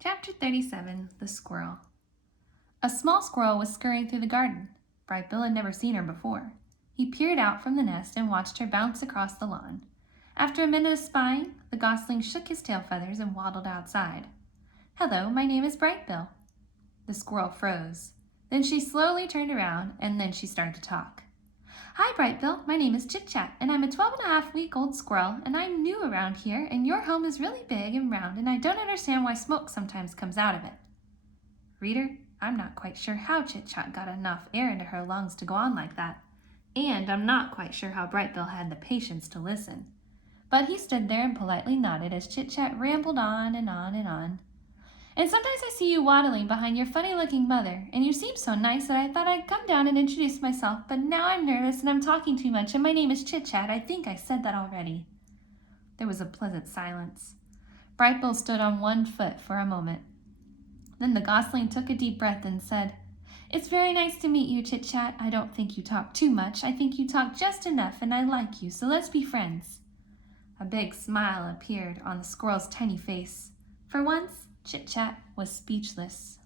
Chapter 37, The Squirrel. A small squirrel was scurrying through the garden. Bright Bill had never seen her before. He peered out from the nest and watched her bounce across the lawn. After a minute of spying, the gosling shook his tail feathers and waddled outside. "Hello, my name is Bright Bill." The squirrel froze. Then she slowly turned around, and then she started to talk. "Hi, Bright Bill. My name is Chit Chat, and I'm a 12-and-a-half-week-old squirrel, and I'm new around here, and your home is really big and round, and I don't understand why smoke sometimes comes out of it." Reader, I'm not quite sure how Chit Chat got enough air into her lungs to go on like that, and I'm not quite sure how Bright Bill had the patience to listen. But he stood there and politely nodded as Chit Chat rambled on and on and on. "And sometimes I see you waddling behind your funny-looking mother, and you seem so nice that I thought I'd come down and introduce myself, but now I'm nervous and I'm talking too much, and my name is Chit Chat. I think I said that already." There was a pleasant silence. Bright Bill stood on one foot for a moment. Then the gosling took a deep breath and said, "It's very nice to meet you, Chit Chat. I don't think you talk too much. I think you talk just enough, and I like you, so let's be friends." A big smile appeared on the squirrel's tiny face. For once, Chit Chat was speechless.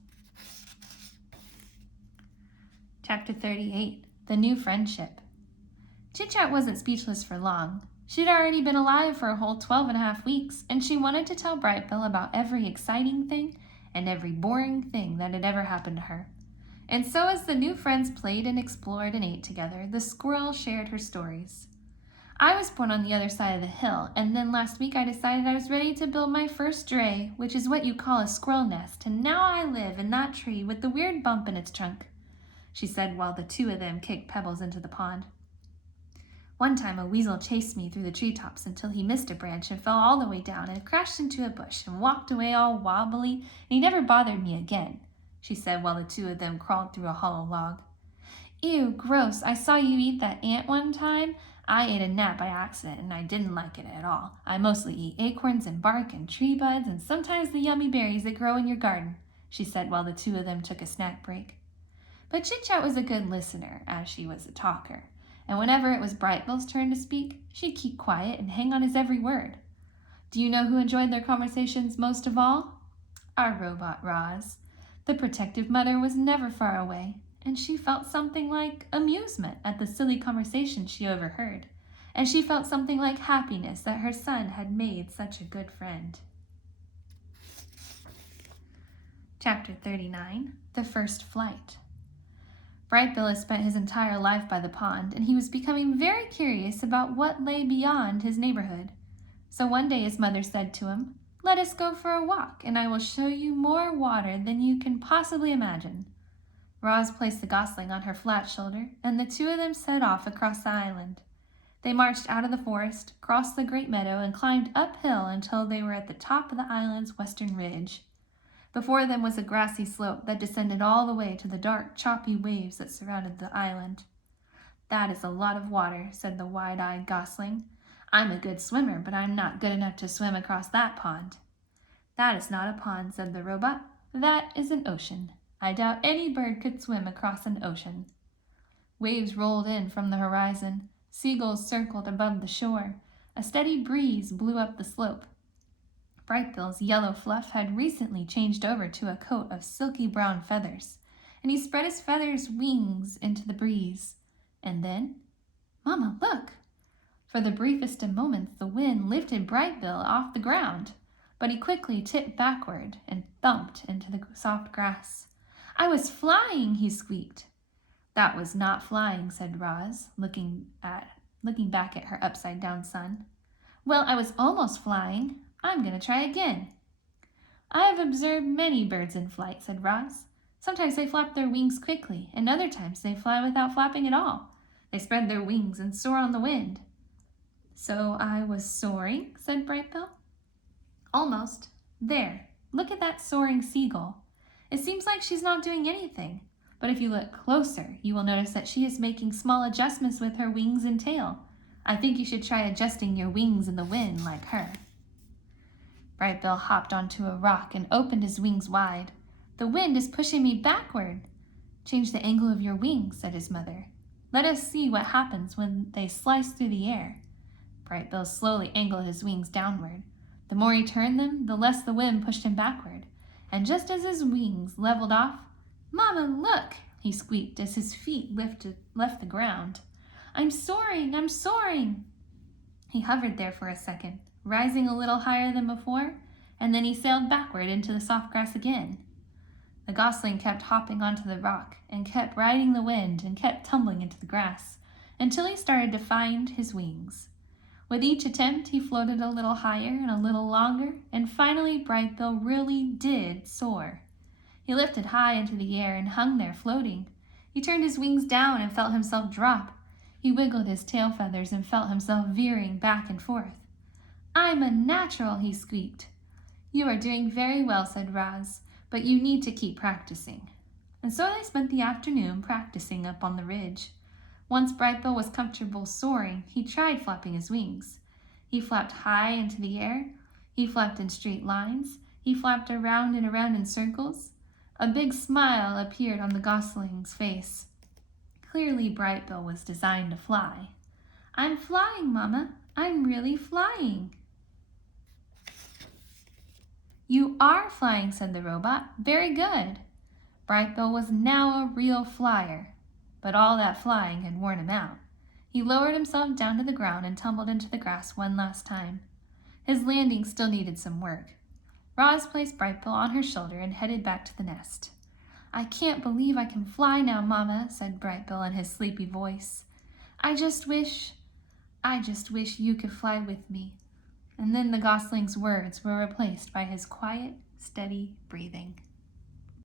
Chapter 38, The New Friendship. Chit Chat wasn't speechless for long. She'd already been alive for a whole 12 and a half weeks, and she wanted to tell Bright Bill about every exciting thing and every boring thing that had ever happened to her. And so as the new friends played and explored and ate together, the squirrel shared her stories. "I was born on the other side of the hill, and then last week I decided I was ready to build my first dray, which is what you call a squirrel nest, and now I live in that tree with the weird bump in its trunk," she said while the two of them kicked pebbles into the pond. "One time a weasel chased me through the treetops until he missed a branch and fell all the way down and crashed into a bush and walked away all wobbly, and he never bothered me again," she said while the two of them crawled through a hollow log. "Ew, gross. I saw you eat that ant one time. I ate a gnat by accident, and I didn't like it at all. I mostly eat acorns and bark and tree buds and sometimes the yummy berries that grow in your garden," she said while the two of them took a snack break. But Chit Chat was a good listener, as she was a talker, and whenever it was Bright Bill's turn to speak, she'd keep quiet and hang on his every word. Do you know who enjoyed their conversations most of all? Our robot Roz. The protective mother was never far away, and she felt something like amusement at the silly conversation she overheard, and she felt something like happiness that her son had made such a good friend. Chapter 39, The First Flight. Bright Bill had spent his entire life by the pond, and he was becoming very curious about what lay beyond his neighborhood. So one day his mother said to him, "Let us go for a walk, and I will show you more water than you can possibly imagine." Roz placed the gosling on her flat shoulder, and the two of them set off across the island. They marched out of the forest, crossed the great meadow, and climbed uphill until they were at the top of the island's western ridge. Before them was a grassy slope that descended all the way to the dark, choppy waves that surrounded the island. "That is a lot of water," said the wide-eyed gosling. "I'm a good swimmer, but I'm not good enough to swim across that pond." "That is not a pond," said the robot. "That is an ocean. I doubt any bird could swim across an ocean." Waves rolled in from the horizon. Seagulls circled above the shore. A steady breeze blew up the slope. Bright Bill's yellow fluff had recently changed over to a coat of silky brown feathers, and he spread his feathers wings into the breeze. And then, "Mama, look!" For the briefest of moments, the wind lifted Bright Bill off the ground, but he quickly tipped backward and thumped into the soft grass. "I was flying," he squeaked. "That was not flying," said Roz, looking back at her upside-down son. "Well, I was almost flying. I'm going to try again." "I have observed many birds in flight," said Roz. "Sometimes they flap their wings quickly, and other times they fly without flapping at all. They spread their wings and soar on the wind." "So I was soaring," said Bright Bill. "Almost. There, look at that soaring seagull. It seems like she's not doing anything, but if you look closer, you will notice that she is making small adjustments with her wings and tail. I think you should try adjusting your wings in the wind like her." Bright Bill hopped onto a rock and opened his wings wide. "The wind is pushing me backward." "Change the angle of your wings," said his mother. "Let us see what happens when they slice through the air." Bright Bill slowly angled his wings downward. The more he turned them, the less the wind pushed him backward. and just as his wings leveled off, "Mama, look!" he squeaked as his feet left the ground. "I'm soaring! I'm soaring!" He hovered there for a second, rising a little higher than before, and then he sailed backward into the soft grass again. The gosling kept hopping onto the rock and kept riding the wind and kept tumbling into the grass until he started to find his wings. With each attempt, he floated a little higher and a little longer, and finally Brightbill really did soar. He lifted high into the air and hung there floating. He turned his wings down and felt himself drop. He wiggled his tail feathers and felt himself veering back and forth. "I'm a natural," he squeaked. "You are doing very well," said Roz, "but you need to keep practicing." And so they spent the afternoon practicing up on the ridge. Once Brightbill was comfortable soaring, he tried flapping his wings. He flapped high into the air. He flapped in straight lines. He flapped around and around in circles. A big smile appeared on the gosling's face. Clearly, Brightbill was designed to fly. "I'm flying, Mama. I'm really flying." "You are flying," said the robot. "Very good." Brightbill was now a real flyer. But all that flying had worn him out. He lowered himself down to the ground and tumbled into the grass one last time. His landing still needed some work. Roz placed Brightbill on her shoulder and headed back to the nest. "I can't believe I can fly now, Mama," said Brightbill in his sleepy voice. I just wish you could fly with me." And then the gosling's words were replaced by his quiet, steady breathing.